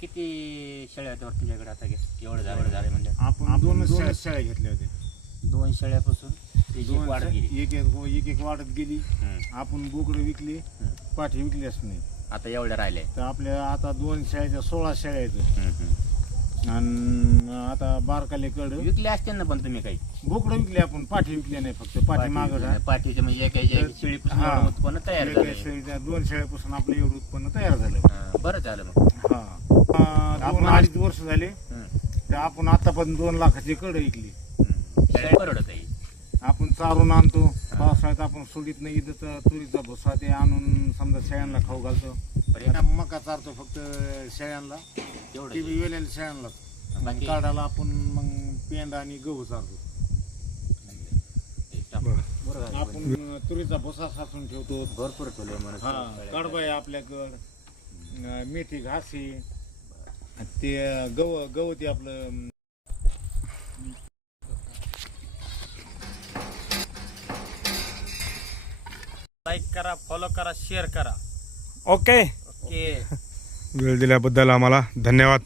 किती शेळ्या होत्या तुझ्याकडे आता एवढं झालं म्हणजे आपण दोनच शेळ्या घेतल्या होत्या. 2 शेळ्यापासून दोन वाढत गेली. एक वाढत गेली. आपण बोकडं विकली, पाठी विकलीच नाही. आता एवढ्या राहिल्या तर आपल्या आता 2 शेळ्याच्या 16 शेळ्या आहेत. आणि आता बारकालेकडं विकले असते ना पण तुम्ही काही बोकडं विकली आपण, पाठी विकली नाही. फक्त पाठी मागं पाठीचे म्हणजे एका शेळीपासून एवढं उत्पन्न तयार झालं. 2 शेळ्यापासून आपलं एवढं उत्पन्न तयार झालं. बरं झालं मग. हा 2-2.5 वर्ष झाले. तर आपण आतापर्यंत 2 लाखाची कडं विकली. शेळ्या परवडत आहे. आपण चारून आणतो. पावसाळ्यात आपण सोडीत नाही. इथं तुरीचा भुसा ते आणून समजा शेळ्यांना खाऊ घालतो. मका चारतो फक्त शेळ्यांना, ते बी वेलेल्या शेळ्यांना. काढायला आपण मग पेंडा आणि गहू चारतो. आपण तुरीचा भुसा साचून ठेवतो. भरपूर ठेवले म्हणून कडबा आहे आपल्याकडं, मेथी घास आहे, ते गवत आहे आपलं. लाईक करा, फॉलो करा, शेअर करा. ओके. ओके. वेळ दिल्याबद्दल आम्हाला धन्यवाद.